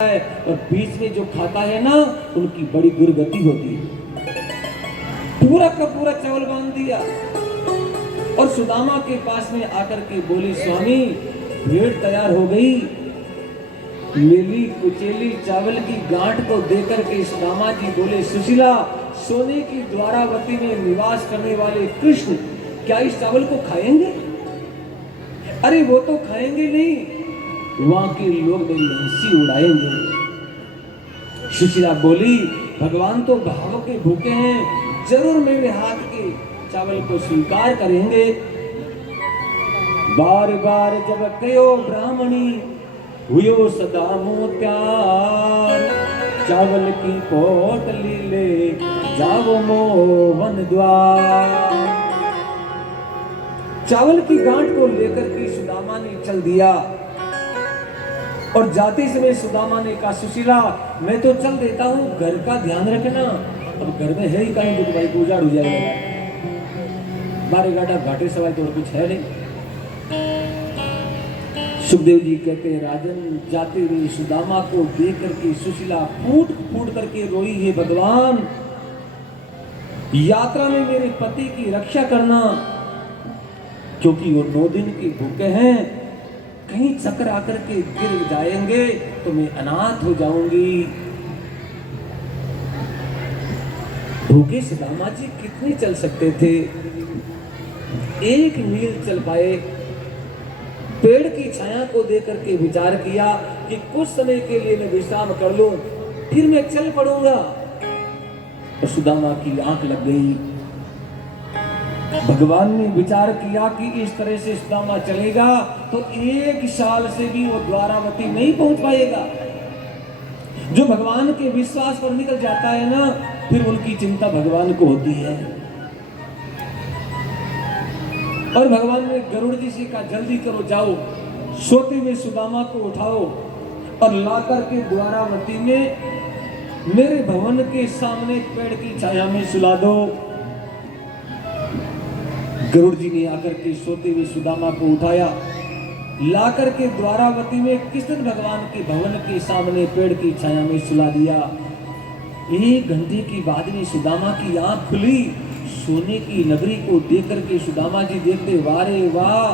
है और बीच में जो खाता है ना उनकी बड़ी दुर्गति होती है। पूरा का पूरा चावल बांध दिया और सुदामा के पास में आकर के बोली, स्वामी भेड़ तैयार हो गई। मेली कुचेली चावल की गांठ को देकर के सुदामा जी बोले, सुशीला, सोने की द्वारावती में निवास करने वाले कृष्ण क्या इस चावल को खाएंगे? अरे वो तो खाएंगे नहीं, वहां के लोग मेरी हंसी उड़ाएंगे। सुशीला बोली, भगवान तो भाव के भूखे हैं, जरूर मेरे हाथ के चावल को स्वीकार करेंगे। बार बार जब कयो ब्राह्मणी हुयो सदा मोत्यार, चावल की पोटली ले जाओ मोहन द्वार। चावल की गांठ को लेकर के सुदामा ने चल दिया और जाते समय सुदामा ने कहा, सुशीला मैं तो चल देता हूं, घर का ध्यान रखना। अब घर में है ही कहीं दुख भाई, पूजा हो जाएगा, बारे गाटा घाटे सवाई तो और कुछ है नहीं। सुखदेव जी कहते हैं, राजन जाते हुए सुदामा को देख करके सुशीला फूट फूट करके रोई, है भगवान यात्रा में मेरे पति की रक्षा करना, क्योंकि वो 9 दिन के भूखे हैं, कहीं चक्कर आकर के गिर जाएंगे तो मैं अनाथ हो जाऊंगी। भूखे सुदामा जी कितने चल सकते थे? 1 मील चल पाए। पेड़ की छाया को देकर के विचार किया कि कुछ समय के लिए मैं विश्राम कर लूं, फिर मैं चल पड़ूंगा। तो सुदामा की आंख लग गई। भगवान ने विचार किया कि इस तरह से सुदामा चलेगा तो 1 साल से भी वो द्वारावती नहीं पहुंच पाएगा। जो भगवान के विश्वास पर निकल जाता है ना, फिर उनकी चिंता भगवान को होती है। और भगवान ने गरुड़ जी से कहा, जल्दी करो, जाओ, सोते हुए सुदामा को उठाओ और लाकर के द्वारावती में मेरे भवन के सामने पेड़ की छाया में सुला दो। गरुड़ जी ने आकर के सोते हुए सुदामा को उठाया, लाकर के द्वारावती में कृष्ण भगवान के भवन के सामने पेड़ की छाया में सुला दिया। 1 घंटे के बाद में सुदामा की आंख खुली। सोने की नगरी को देख करके सुदामा जी देखते, वाह रे वाह,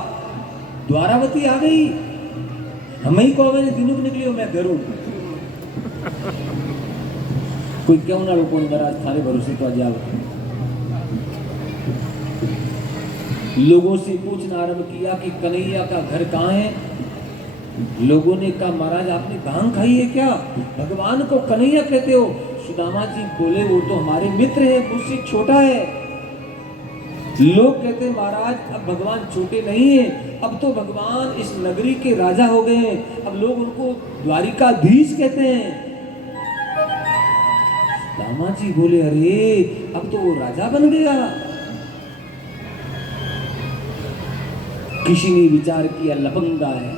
द्वारावती आ गई। हम ही को मैंने दिनों निकली हो, मैं गरुड़। कोई क्यों ना लोगों ने महाराज थारे भरोसे तो आ जाओ। लोगों से पूछना आरंभ किया कि कन्हैया का घर कहाँ है? लोगों ने कहा, महाराज आपने भांग खाई है क्या? भगवान को कन्हैया कहते हो? सुदामा जी बोले, वो तो हमारे मित्र है, मुझसे छोटा है। लोग कहते, महाराज अब भगवान छोटे नहीं है, अब तो भगवान इस नगरी के राजा हो गए हैं, अब लोग उनको द्वारिकाधीश कहते हैं। सुदामा जी बोले, अरे अब तो वो राजा बन गया। किसी ने विचार किया लफंगा है,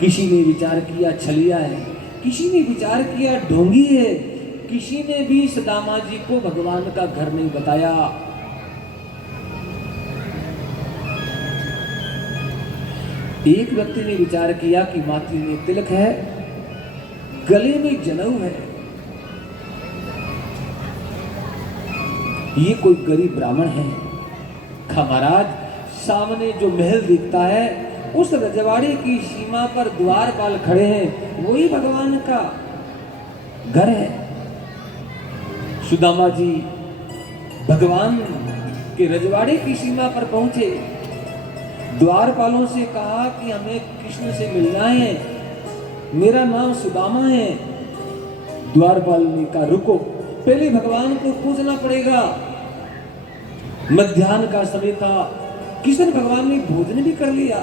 किसी ने विचार किया छलिया है, किसी ने विचार किया ढोंगी है, किसी ने भी सुदामा जी को भगवान का घर नहीं बताया। एक व्यक्ति ने विचार किया कि माथे में तिलक है, गले में जनेऊ है, ये कोई गरीब ब्राह्मण है। खा महाराज, सामने जो महल दिखता है उस रजवाड़ी की सीमा पर द्वारपाल खड़े हैं, वही भगवान का घर है। सुदामा जी भगवान के रजवाड़ी की सीमा पर पहुंचे। द्वारपालों से कहा कि हमें कृष्ण से मिलना है, मेरा नाम सुदामा है। द्वारपाल ने कहा, रुको, पहले भगवान को पूछना पड़ेगा। मध्याह्न का समय था, कृष्ण भगवान ने भोजन भी कर लिया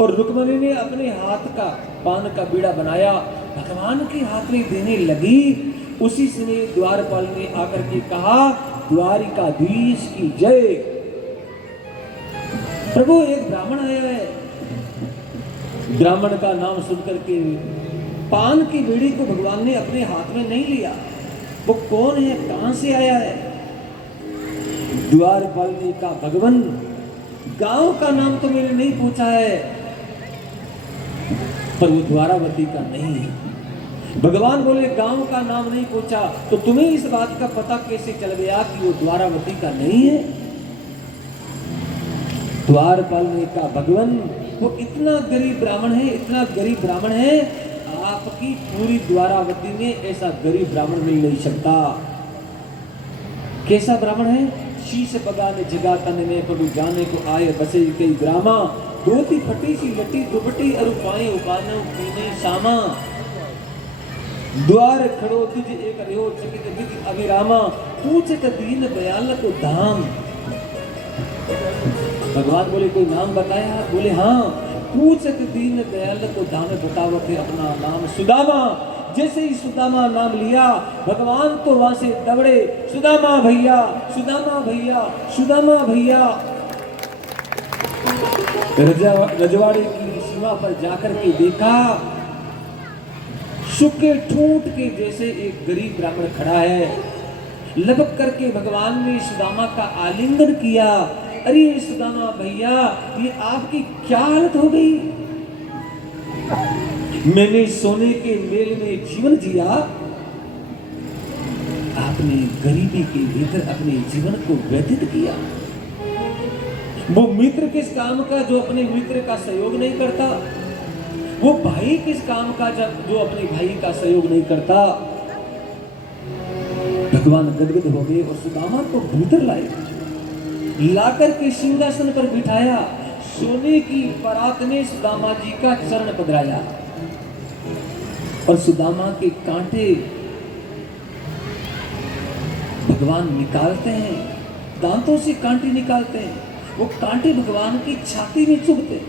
और रुक्मिणी ने अपने हाथ का पान का बीड़ा बनाया, भगवान के हाथ में देने लगी। उसी समय द्वारपाल ने आकर के कहा, द्वारिकाधीश की जय। प्रभु, एक ब्राह्मण आया है। ब्राह्मण का नाम सुनकर के पान की बीड़ी को भगवान ने अपने हाथ में नहीं लिया। वो कौन है, कहां से आया है? द्वारपाल ने कहा, भगवान गांव का नाम तो मैंने नहीं पूछा है, पर वो द्वारावती का नहीं है। भगवान बोले गांव का नाम नहीं पूछा तो तुम्हें इस बात का पता कैसे चल गया कि वो द्वारावती का नहीं है? द्वारपाल ने कहा भगवान वो इतना गरीब ब्राह्मण है, इतना गरीब ब्राह्मण है, आपकी पूरी द्वारावती में ऐसा गरीब ब्राह्मण मिल नहीं सकता। कैसा ब्राह्मण है? शीश बगाने जगा तन में प्रभु जाने को आए बसे कई ग्रामा, धोती फटी सी लटी दुपटी अरु पाए उपानो पीने शामा, द्वार खड़ो तुझ एक रहो चकित विधि अभिरामा, पूछत दीन दयाल को धाम। भगवान बोले कोई नाम बताया? बोले हाँ, पूछत दीन दयाल को धाम, बताओ फिर अपना नाम। सुदामा। जैसे ही सुदामा नाम लिया भगवान तो वहां से दौड़े, सुदामा भैया, सुदामा भैया, सुदामा भैया। रजवाड़े की सीमा पर जाकर के देखा, सूखे ठूंठ के जैसे एक गरीब ब्राह्मण खड़ा है। लपक करके भगवान ने सुदामा का आलिंगन किया। अरे सुदामा भैया, ये आपकी क्या हालत हो गई? मैंने सोने के मेल में जीवन जिया, आपने गरीबी के भीतर अपने जीवन को व्यतीत किया। वो मित्र किस काम का जो अपने मित्र का सहयोग नहीं करता? वो भाई किस काम का जो अपने भाई का सहयोग नहीं करता? भगवान गदगद हो गए और सुदामा को भीतर लाए, लाकर के सिंहासन पर बिठाया। सोने की परात ने सुदामा जी का चरण पधराया और सुदामा के कांटे भगवान निकालते हैं, दांतों से कांटे निकालते हैं। वो कांटे भगवान की छाती में चुभते।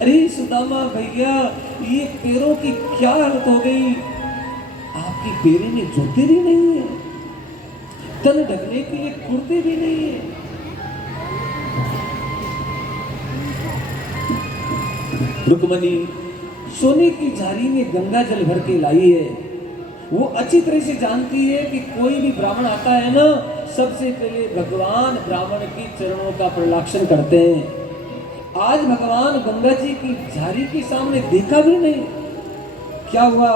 अरे सुदामा भैया, ये पैरों की क्या हालत हो गई? आपकी पैरों में जूते भी नहीं है, तन ढकने के लिए कुर्ते भी नहीं है। रुक्मणी सोने की झारी में गंगा जल भर के लाई है। वो अच्छी तरह से जानती है कि कोई भी ब्राह्मण आता है ना, सबसे पहले भगवान ब्राह्मण की चरणों का प्रलाक्षण करते हैं। आज भगवान गंगा जी की झारी के सामने देखा भी नहीं। क्या हुआ?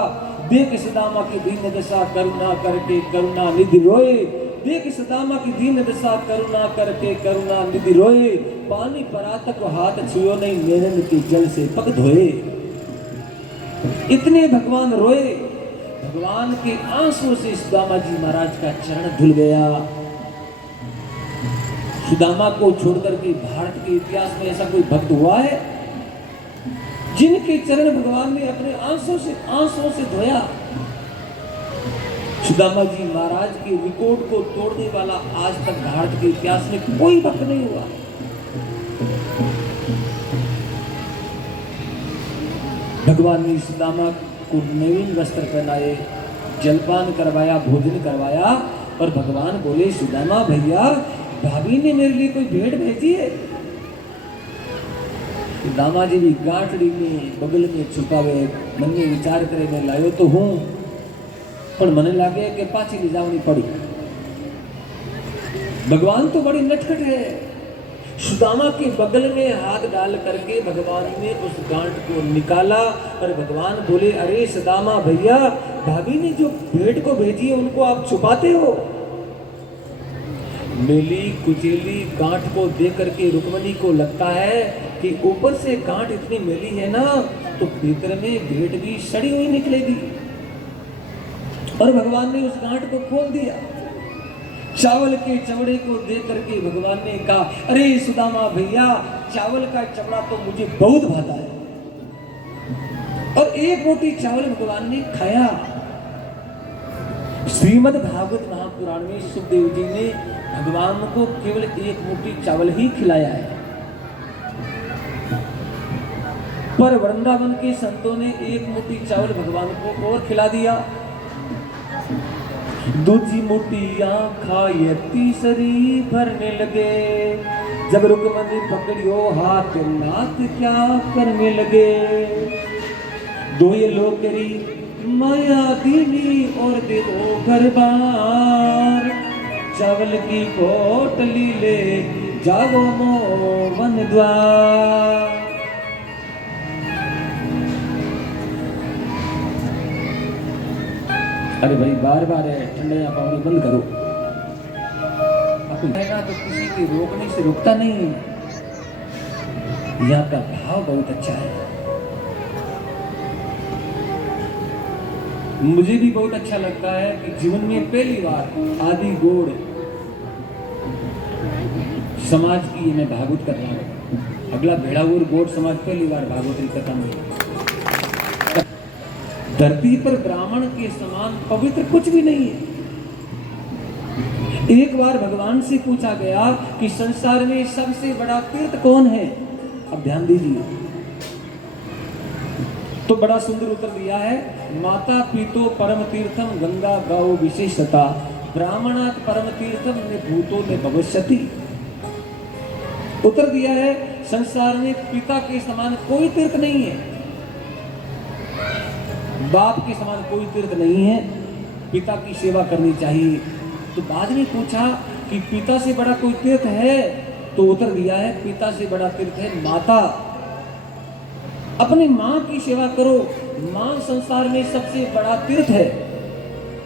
देख सुदामा की दीन दशा करुणा करके करुणा निधि रोए, देख सुदामा की दीन दशा करुणा करके करुणा निधि रोए, पानी परात को हाथ छुओ नहीं, नैनन के जल से पग धोए। इतने भगवान रोए, भगवान के आंसुओं से सुदामा जी महाराज का चरण धुल गया। सुदामा को छोड़कर के भारत के इतिहास में ऐसा कोई भक्त हुआ है जिनके चरण भगवान ने अपने आंसुओं से धोया? सुदामा जी महाराज के रिकॉर्ड को तोड़ने वाला आज तक भारत के इतिहास में कोई भक्त नहीं हुआ। भगवान ने सुदामा को नवीन वस्त्र पहनाए, जलपान करवाया, भोजन करवाया और भगवान बोले सुदामा भैया, भाभी ने मेरे लिए कोई भेंट भेजी है? सुदामा जी भी गांठड़ी में बगल में छुपावे मन में विचार करे, मैं लायो तो हूं पर मने लागे कि पाछी ले जावनी पड़ी। भगवान तो बड़ी नटखट है। सुदामा के बगल में हाथ डाल करके भगवान ने उस गांठ को निकाला और भगवान बोले अरे सुदामा भैया, भाभी ने जो भेंट को भेजी है उनको आप छुपाते हो। मेली कुचेली गांठ को देख करके रुक्मणी को लगता है कि ऊपर से गांठ इतनी मेली है ना तो भीतर में भेंट भी सड़ी हुई निकलेगी। और भगवान ने उस गांठ को खोल दिया। चावल के चमड़े को देख करके भगवान ने कहा अरे सुदामा भैया, चावल का चमड़ा तो मुझे बहुत भाता है। और एक रोटी चावल भगवान ने खाया। श्रीमद् भागवत महापुराण में सुखदेव जी ने भगवान को केवल एक मुट्ठी चावल ही खिलाया है, पर वृंदावन के संतों ने एक मुट्ठी चावल भगवान को और खिला दिया। दूसरी मुट्ठियां खाए तीसरी भरने लगे। जब रुक्मणी पकड़ियो हाथ नाथ क्या करने लगे। दो ये लोग करी माया दीनी और दे दो घर बार। चावल की पोटली ले जाओ मोवन द्वार। अरे भाई बार बार है ठंडे या पानी बंद करो। अब कहेगा तो किसी के रोकने से रुकता नहीं है। यहाँ का भाव बहुत अच्छा है, मुझे भी बहुत अच्छा लगता है कि जीवन में पहली बार आदि गोड़ समाज की मैं भागवत कर रहा हूँ। अगला भेड़ाऊर गोड़ समाज पहली बार भागवत कथा में। धरती पर ब्राह्मण के समान पवित्र कुछ भी नहीं है। एक बार भगवान से पूछा गया कि संसार में सबसे बड़ा तीर्थ कौन है। अब ध्यान दीजिए, तो बड़ा सुंदर उत्तर दिया है, माता पितो परम तीर्थम गंगा गाओ विशेषता ब्राह्मणात् परम तीर्थम ने भूतो ने भविष्यति। उत्तर दिया है संसार में पिता के समान कोई तीर्थ नहीं है, बाप के समान कोई तीर्थ नहीं है, पिता की सेवा करनी चाहिए। तो बाद में पूछा कि पिता से बड़ा कोई तीर्थ है, तो उत्तर दिया है पिता से बड़ा तीर्थ है माता। अपनी माँ की सेवा करो, माँ संसार में सबसे बड़ा तीर्थ है।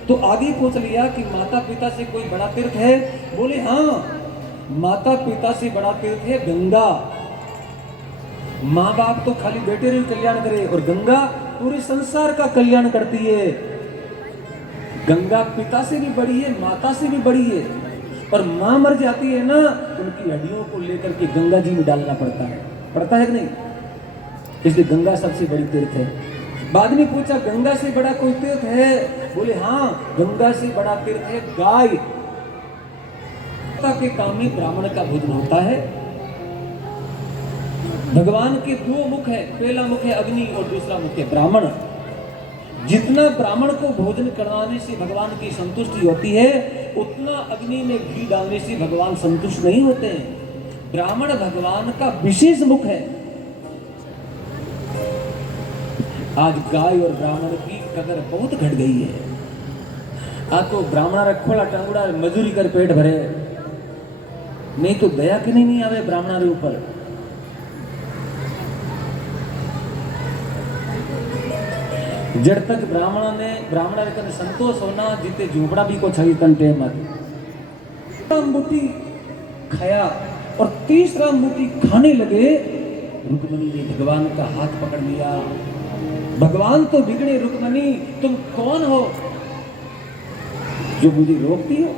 तो आगे पूछ लिया कि माता पिता से कोई बड़ा तीर्थ है, बोले हाँ माता पिता से बड़ा तीर्थ है गंगा। माँ बाप तो खाली बेटे ही कल्याण करे और गंगा पूरे संसार का कल्याण करती है। गंगा पिता से भी बड़ी है, माता से भी बड़ी है, और माँ मर जाती है ना, उनकी हड्डियों को लेकर के गंगा जी में डालना पड़ता है कि नहीं। इसलिए गंगा सबसे बड़ी तीर्थ है। बाद में पूछा गंगा से बड़ा कोई तीर्थ है, बोले हाँ गंगा से बड़ा तीर्थ है गाय। के काम में ब्राह्मण का भोजन होता है। भगवान के दो मुख है, पहला मुख है अग्नि और दूसरा मुख है ब्राह्मण। जितना ब्राह्मण को भोजन कराने से भगवान की संतुष्टि होती है, उतना अग्नि में घी डालने से भगवान संतुष्ट नहीं होते हैं। ब्राह्मण भगवान का विशेष मुख है। आज गाय और ब्राह्मण की कदर बहुत घट गई है। आज तो ब्राह्मण रखोड़ा टांगुड़ा मजूरी कर पेट भरे, नहीं तो दया के नहीं आवे ब्राह्मण के ऊपर। जड़ तक ब्राह्मण कन संतोष होना, जीते झोपड़ा भी को छवि कंटे मत। मुट्ठी खाया और तीसरा मुट्ठी खाने लगे, रुक्मणी ने भगवान का हाथ पकड़ लिया। भगवान तो बिगड़े, रुक्मणी तुम कौन हो जो मुझे रोकती हो।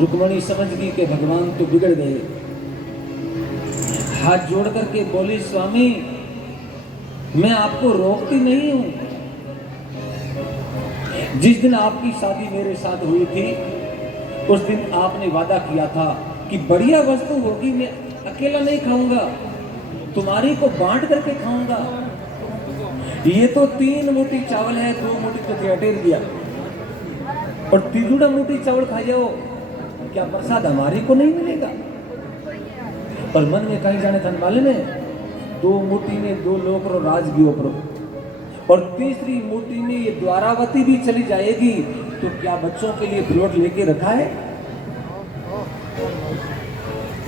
रुक्मणी समझ गई कि भगवान तो बिगड़ गए। हाथ जोड़ करके बोली स्वामी मैं आपको रोकती नहीं हूं। जिस दिन आपकी शादी मेरे साथ हुई थी, उस दिन आपने वादा किया था कि बढ़िया वस्तु होगी मैं अकेला नहीं खाऊंगा, तुम्हारी को बांट करके खाऊंगा। ये तो 3 मुट्ठी चावल है, 2 मुट्ठी तो थिएटर दिया और तीसरा मुट्ठी चावल खा जाओ, क्या प्रसाद हमारी को नहीं मिलेगा। पर मन में कहीं जाने धन वाले ने 2 मुट्ठी में 2 लोग रो राज की ऊपर, और तीसरी मुट्ठी में ये द्वारावती भी चली जाएगी, तो क्या बच्चों के लिए प्लॉट लेके रखा है।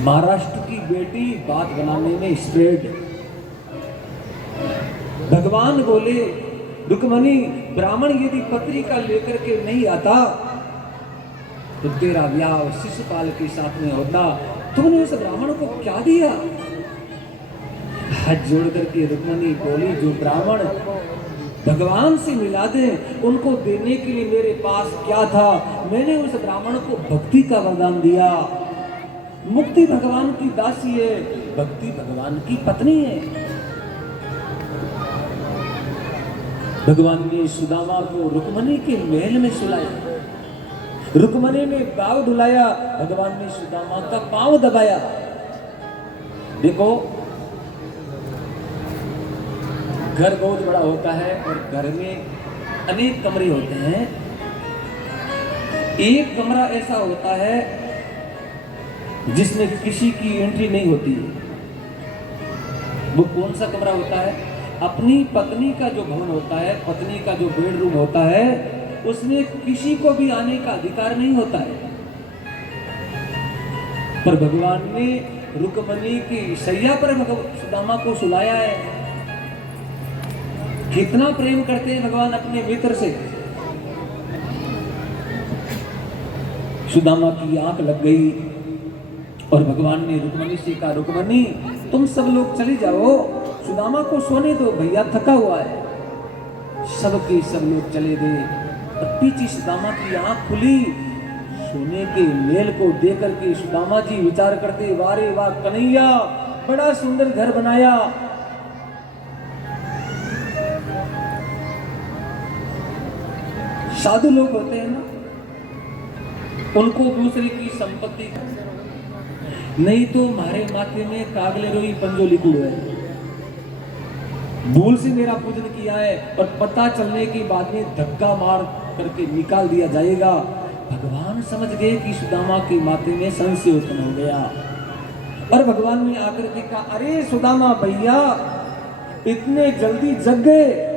महाराष्ट्र की बेटी बात बनाने में स्प्रेड। भगवान बोले रुक्मणी ब्राह्मण यदि पत्रिका लेकर के नहीं आता तो तेरा ब्याह शिशुपाल के साथ में होता। तुमने उस ब्राह्मण को क्या दिया। हाथ जोड़ करके रुक्मणी बोली जो ब्राह्मण भगवान से मिला दे, उनको देने के लिए मेरे पास क्या था। मैंने उस ब्राह्मण को भक्ति का वरदान दिया। मुक्ति भगवान की दासी है, भक्ति भगवान की पत्नी है। भगवान ने सुदामा को रुक्मणी के महल में सुलाया, रुक्मणी ने पांव धुलाया, भगवान ने सुदामा का पांव दबाया। देखो घर बहुत बड़ा होता है और घर में अनेक कमरे होते हैं। एक कमरा ऐसा होता है जिसमें किसी की एंट्री नहीं होती। वो कौन सा कमरा होता है। अपनी पत्नी का जो भवन होता है, पत्नी का जो बेडरूम होता है, उसमें किसी को भी आने का अधिकार नहीं होता है। पर भगवान ने रुक्मणी की सैया पर सुदामा को सुलाया है। कितना प्रेम करते हैं भगवान अपने मित्र से। सुदामा की आंख लग गई और भगवान ने रुक्मणी से कहा, रुक्मणी तुम सब लोग चले जाओ, सुदामा को सोने दो, भैया थका हुआ है। सबके सब लोग चले गए और पीछे सुदामा की आंख खुली। सोने के मेल को देख करके सुदामा जी विचार करते, वारे वाह कन्हैया, बड़ा सुंदर घर बनाया। साधु लोग होते हैं ना, उनको दूसरे की संपत्ति, नहीं तो हमारे माथे में कागले रोई पंजो लिखू है, भूल से मेरा पूजन किया है और पता चलने के बाद में धक्का मार करके निकाल दिया जाएगा। भगवान समझ गए कि सुदामा के माथे में संशय उत्पन्न हो गया और भगवान ने आकर के कहा, अरे सुदामा भैया इतने जल्दी जग गए।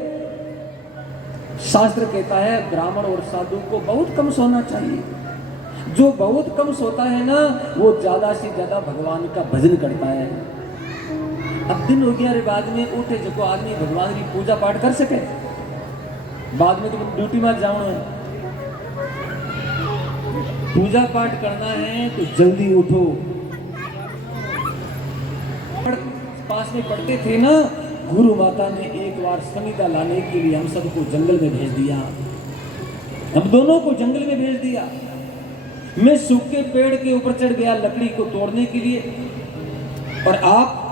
शास्त्र कहता है ब्राह्मण और साधु को बहुत कम सोना चाहिए। जो बहुत कम सोता है ना, वो ज्यादा से ज्यादा भगवान का भजन करता है। अब दिन हो गया रे, बाद में उठे जो आदमी भगवान की पूजा पाठ कर सके, बाद में तुम ड्यूटी में जाओ, पूजा पाठ करना है तो जल्दी उठो। पास में पढ़ते थे ना, गुरु माता ने एक बार समिधा लाने के लिए हम सबको जंगल में भेज दिया, हम दोनों को जंगल में भेज दिया। मैं सूखे पेड़ के ऊपर चढ़ गया लकड़ी को तोड़ने के लिए और आप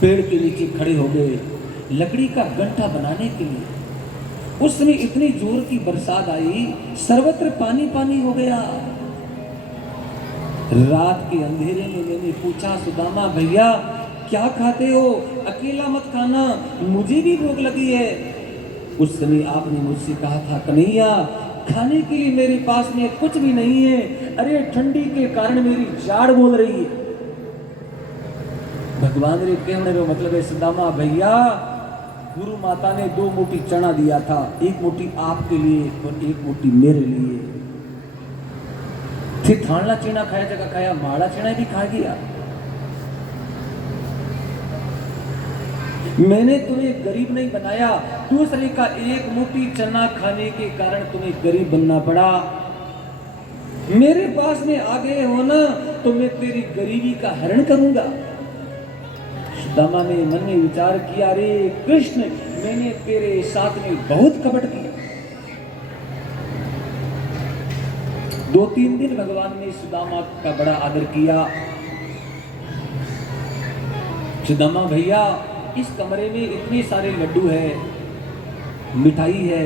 पेड़ के नीचे खड़े हो गए लकड़ी का गंठा बनाने के लिए। उस समय इतनी जोर की बरसात आई, सर्वत्र पानी पानी हो गया। रात के अंधेरे में मैंने पूछा, सुदामा भैया क्या खाते हो? अकेला मत खाना, मुझे भी भूख लगी है। उस समय आपने मुझसे कहा था, कन्हैया खाने के लिए मेरे पास में कुछ भी नहीं है। अरे ठंडी के कारण मेरी जाड़ बोल रही है। भगवान ने कहने का मतलब है, सुदामा भैया गुरु माता ने 2 मुट्ठी चना दिया था, 1 मुट्ठी आपके लिए और 1 मुट्ठी मेरे लिए। फिर थानला चीना खाया जगह खाया, माड़ा चीना भी खा गया। मैंने तुम्हें गरीब नहीं बनाया, दूसरे का 1 मुट्ठी चना खाने के कारण तुम्हें गरीब बनना पड़ा। मेरे पास में आ गए हो ना, तो मैं तेरी गरीबी का हरण करूंगा। सुदामा ने मन में विचार किया, रे कृष्ण मैंने तेरे साथ में बहुत कपट किया। 2-3 दिन भगवान ने सुदामा का बड़ा आदर किया। सुदामा भैया इस कमरे में इतने सारे लड्डू है, मिठाई है।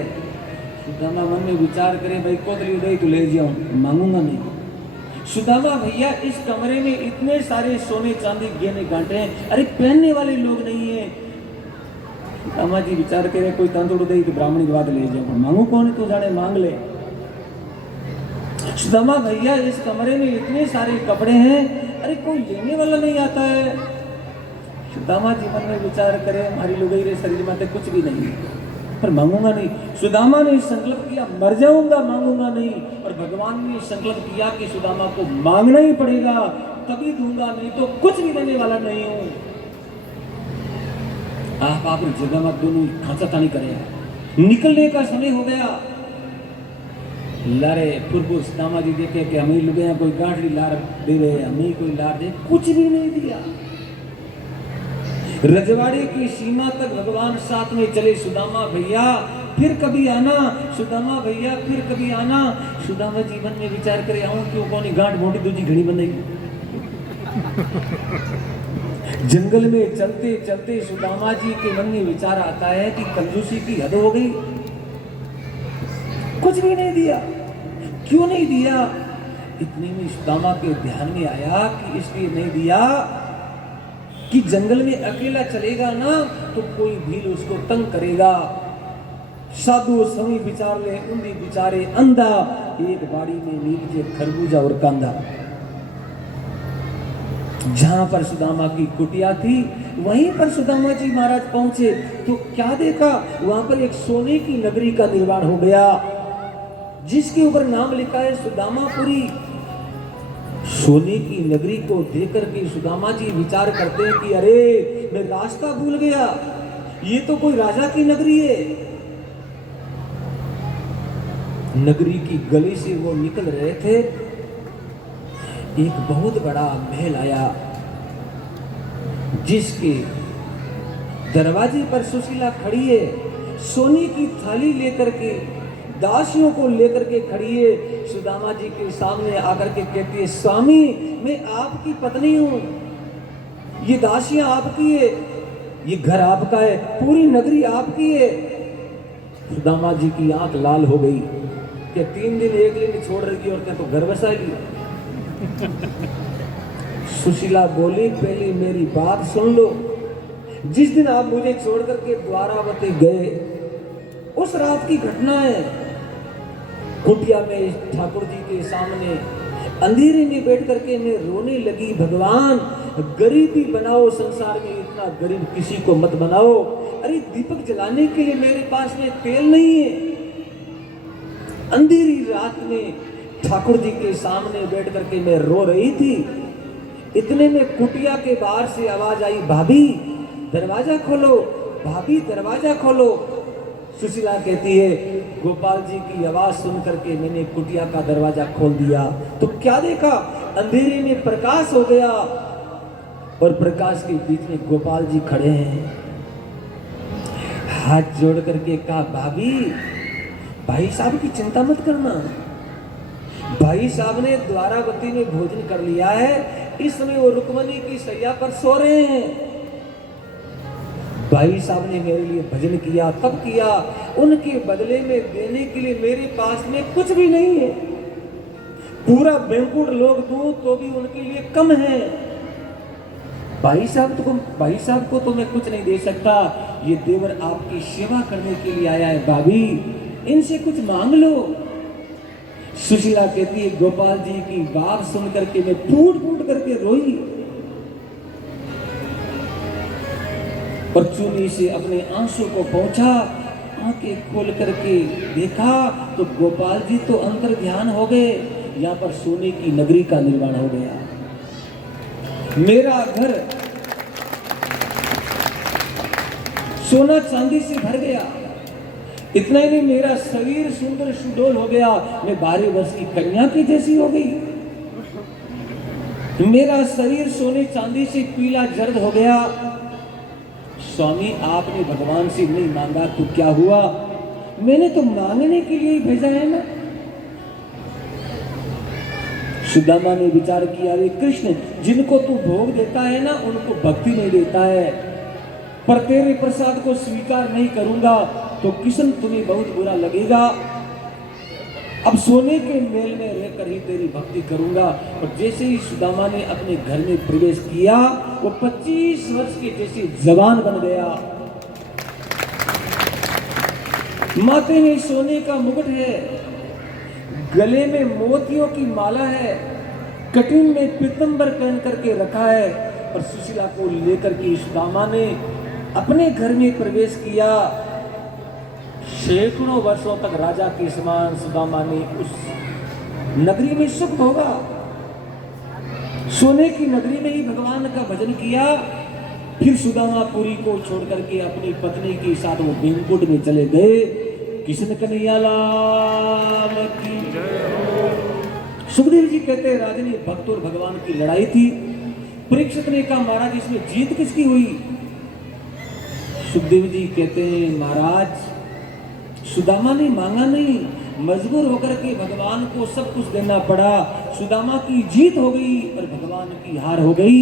सुदामा मन में विचार करे, भाई कोतली उदय तो ले जाऊं, मांगूंगा नहीं। सुदामा भैया इस कमरे में इतने सारे सोने चांदी गहने गांठे हैं, अरे पहनने वाले लोग नहीं है। सुदामा जी विचार करे, कोई तंतुड़ दे तो ब्राह्मणी के बाद ले जाऊंगा, मांगू कौन, तू जाने मांग ले। सुदामा भैया इस कमरे में इतने सारे कपड़े हैं, अरे कोई लेने वाला नहीं आता है। सुदामा जी मन में विचार करे, हमारी लुगाई रे शरीर में तो कुछ भी नहीं है, पर मांगूंगा नहीं। सुदामा ने संकल्प किया, मर जाऊंगा मांगूंगा नहीं। और भगवान ने संकल्प किया कि सुदामा को मांगना ही पड़ेगा, तभी दूंगा, नहीं तो कुछ भी देने वाला नहीं हूं। आप जगह में दोनों खांचा तानी करे, निकलने का समय हो गया। लारे पूर्व सुदामा जी देखे कि हमें लुगे कोई गांठी लार दे रहे, हमें कोई लार दे, कुछ भी नहीं दिया। रजवाड़े की सीमा तक भगवान साथ में चले, सुदामा भैया फिर कभी आना, सुदामा भैया फिर कभी आना। सुदामा जीवन में विचार करे, आऊं क्यों, कौन गांठ मोटी दूजी घड़ी बंदेगी। जंगल में चलते चलते सुदामा जी के मन में विचार आता है कि कंजूसी की हद हो गई, कुछ भी नहीं दिया। क्यों नहीं दिया? इतने में सुदामा के ध्यान में आया कि इसलिए नहीं दिया कि जंगल में अकेला चलेगा ना तो कोई भील उसको तंग करेगा। साधु समी विचार ले, उन्दी बिचारे अंधा, एक बाड़ी में नीचे खरबूजा और कांदा। जहां पर सुदामा की कुटिया थी, वहीं पर सुदामा जी महाराज पहुंचे तो क्या देखा, वहां पर एक सोने की नगरी का निर्माण हो गया, जिसके ऊपर नाम लिखा है सुदामापुरी। सोने की नगरी को देखकर के सुदामा जी विचार करते हैं कि अरे मैं रास्ता भूल गया, ये तो कोई राजा की नगरी है। नगरी की गली से वो निकल रहे थे, एक बहुत बड़ा महल आया जिसके दरवाजे पर सुशीला खड़ी है, सोने की थाली लेकर के, दासियों को लेकर के खड़ी है। सुदामा जी के सामने आकर के कहती है, स्वामी मैं आपकी पत्नी हूं, ये दासियां आपकी है, ये घर आपका है, पूरी नगरी आपकी है। सुदामा जी की आंख लाल हो गई कि 3 दिन 1 दिन छोड़ रही और क्या तो घर बसाएगी। सुशीला बोली, पहले मेरी बात सुन लो, जिस दिन आप मुझे छोड़ करके द्वारावती गए उस रात की घटना है। कुटिया में ठाकुर जी के सामने अंधेरे में बैठ करके मैं रोने लगी, भगवान गरीबी बनाओ, संसार में इतना गरीब किसी को मत बनाओ। अरे दीपक जलाने के लिए मेरे पास में तेल नहीं है। अंधेरी रात में ठाकुर जी के सामने बैठ करके मैं रो रही थी। इतने में कुटिया के बाहर से आवाज आई, भाभी दरवाजा खोलो, भाभी दरवाजा खोलो। सुशीला कहती है, गोपाल जी की आवाज सुन करके मैंने कुटिया का दरवाजा खोल दिया तो क्या देखा, अंधेरे में प्रकाश हो गया और प्रकाश के बीच में गोपाल जी खड़े हैं। हाथ जोड़ करके कहा, भाभी भाई साहब की चिंता मत करना, भाई साहब ने द्वारावती में भोजन कर लिया है, इस समय वो रुक्मणी की सैया पर सो रहे हैं। भाई साहब ने मेरे लिए भजन किया, तब किया, उनके बदले में देने के लिए मेरे पास में कुछ भी नहीं है। पूरा बैंकुट लोग दूं तो भी उनके लिए कम है। भाई साहब को तो मैं कुछ नहीं दे सकता, ये देवर आपकी सेवा करने के लिए आया है, भाभी इनसे कुछ मांग लो। सुशीला कहती है, गोपाल जी की बात सुन करके मैं फूट फूट करके रोई और चुनी से अपने आंसू को पहुंचा। आंखें खोल करके देखा तो गोपाल जी तो अंतर ध्यान हो गए। यहाँ पर सोने की नगरी का निर्माण हो गया, मेरा घर सोना चांदी से भर गया। इतना ही नहीं, मेरा शरीर सुंदर सुडोल हो गया, मैं 12 वर्ष की कन्या की जैसी हो गई। मेरा शरीर सोने चांदी से पीला जर्द हो गया। स्वामी आपने भगवान से नहीं मांगा तो क्या हुआ, मैंने तो मांगने के लिए ही भेजा है ना। सुदामा ने विचार किया, अरे कृष्ण जिनको तू भोग देता है ना उनको भक्ति नहीं देता है, पर तेरे प्रसाद को स्वीकार नहीं करूंगा तो कृष्ण तुम्हें बहुत बुरा लगेगा। अब सोने के मेल में रहकर ही तेरी भक्ति करूंगा। और जैसे ही सुदामा ने अपने घर में प्रवेश किया वो 25 वर्ष के जैसे जवान बन गया। माथे में सोने का मुकुट है, गले में मोतियों की माला है, कटिंग में पीतंबर पहन करके रखा है। और सुशीला को लेकर के सुदामा ने अपने घर में प्रवेश किया। सैकड़ों वर्षों तक राजा के समान सुदामा ने उस नगरी में सुख भोगा। सोने की नगरी में ही भगवान का भजन किया। फिर सुदामापुरी को छोड़ करके अपनी पत्नी के साथ वो बैंकुट में चले गए। कृष्ण कन्हैया लाल की जय। सुखदेव जी कहते हैं, राजनी भक्त और भगवान की लड़ाई थी। परीक्षित ने कहा, महाराज इसमें जीत किसकी हुई? सुखदेव जी कहते हैं, महाराज सुदामा ने मांगा नहीं, मजबूर होकर के भगवान को सब कुछ देना पड़ा। सुदामा की जीत हो गई और भगवान की हार हो गई।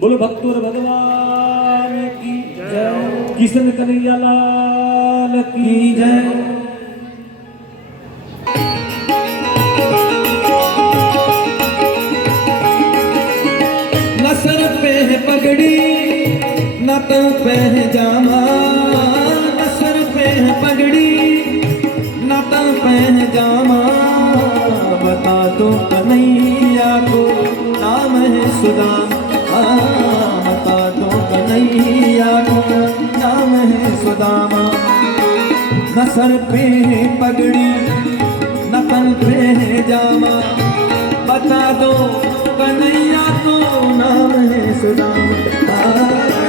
बोलो भक्तों भगवान की जय। कृष्ण कन्हैया लाल की जय। न सर पे है पगड़ी न तन पे है जामा, न सर पे है पगड़ी न तन पे है जामा। बता दो कन्हैया को नाम है सुदामा, बता दो कन्हैया को नाम है सुदामा। न सर पे है पगड़ी न तन पे है जामा, बता दो कन्हैया को नाम है सुदामा।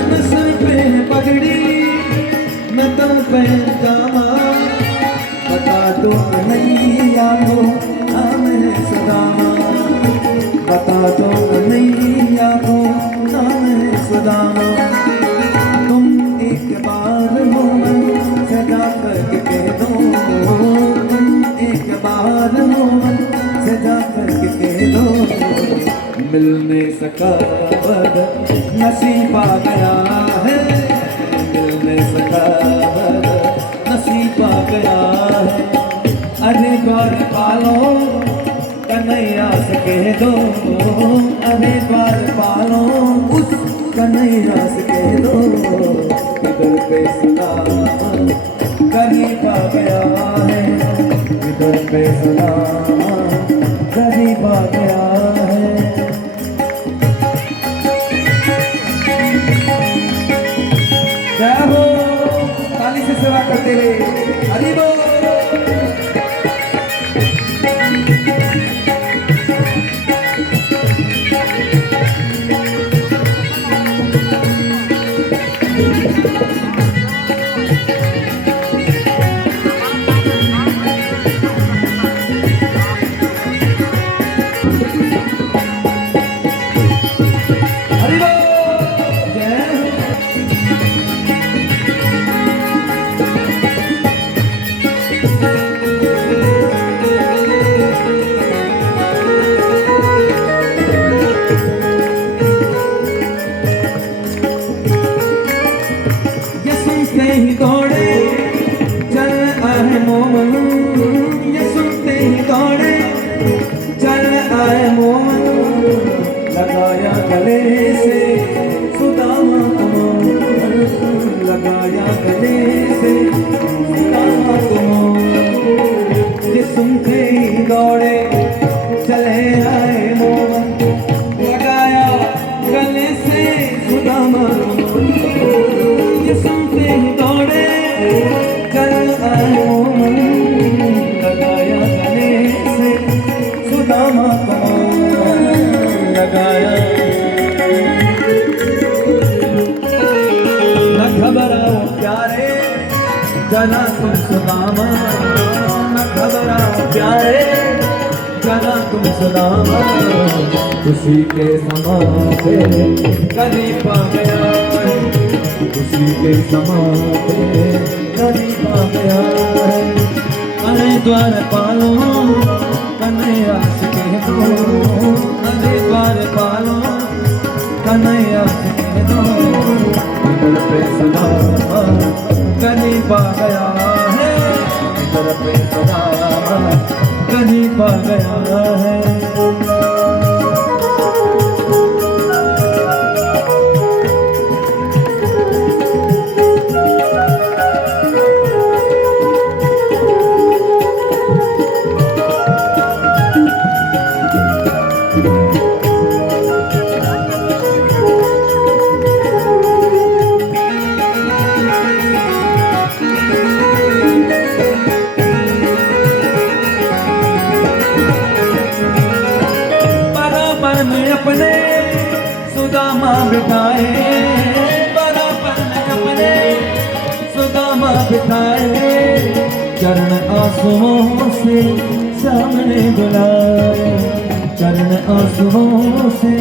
न सर पे है पगड़ी न तन पे जामा, बता दो कन्हैया दो कन्हैया को नाम है सुदामा। तुम एक बार मोहन से जाकर के कह दो, तुम एक बार मोहन से जाकर के कह दो, मिलने सका वक्त नसीब आ गया है, मिलने सका वक्त नसीब आ गया है। अरे द्वार पालो कन्हैया से कह दो, अरे द्वार पालो उस कन्हैया से कह दो, इधर पे सुदामा करीब आ गया है, इधर पे सुदामा करीब आ गया है। जय हो, ताली से सेवा करते हुए हरि बोल। ही दौड़े चल आए मोमन, ये सुनते ही दौड़े चल आए मोमन, लगाया गले से सुदामा को, लगाया गले से सुदामा को, ये सुनते ही दौड़े चले आए मोमन, लगाया गले से सुदामा को, ये सुनते ही दौड़े चल आए मोमन, लगाया गले से सुदामा को, लगाया। न घबराओ प्यारे जना तुम सुदामा, न घबराओ प्यारे जना तुम सुदामा, खुशी के समा पे करीब आ गया है, खुशी के समा पे करीब आ गया है। अरे द्वार पालो कन्हैया से कह दो, अरे द्वार पालो कन्हैया से कह दो, इधर पे सुदामा करीब आ गया है, इधर पे सुदामा करीब आ गया है। में अपने सुदामा बिठाए, बराबर में अपने सुदामा बिठाए, चरण आंसुओं से सामने बुलाए, चरण आंसुओं से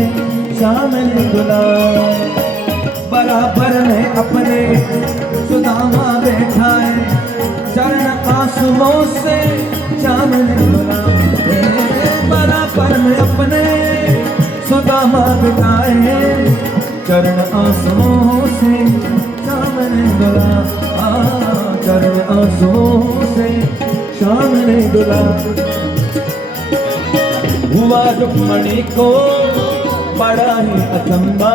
सामने बुलाए, बराबर में अपने सुदामा बैठाए, चरण आंसुओं से सामने बुलाए, बराबर में अपने सुदामा बिठाए, चरण आंसुओं से सामने दुला, चरण आंसुओं से सामने दुला। हुआ रुक्मणी को बड़ा ही अचंबा,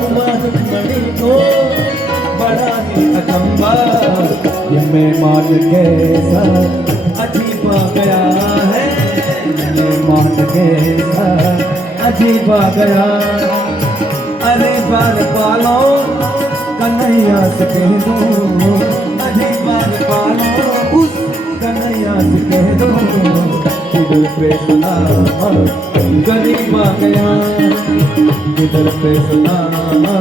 हुआ रुक्मणी को बड़ा ही अचंबा, ये मेहमान कैसा अजीब आ गया है, मेहमान कैसा अजीब आ गया। अरे बार पालो कन्हैया से कह दो, अरे बार पालो उस कन्हैया से कह दो, इधर पे सुदामा करीब आ गया, इधर पे सुदामा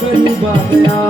करीब आ गया।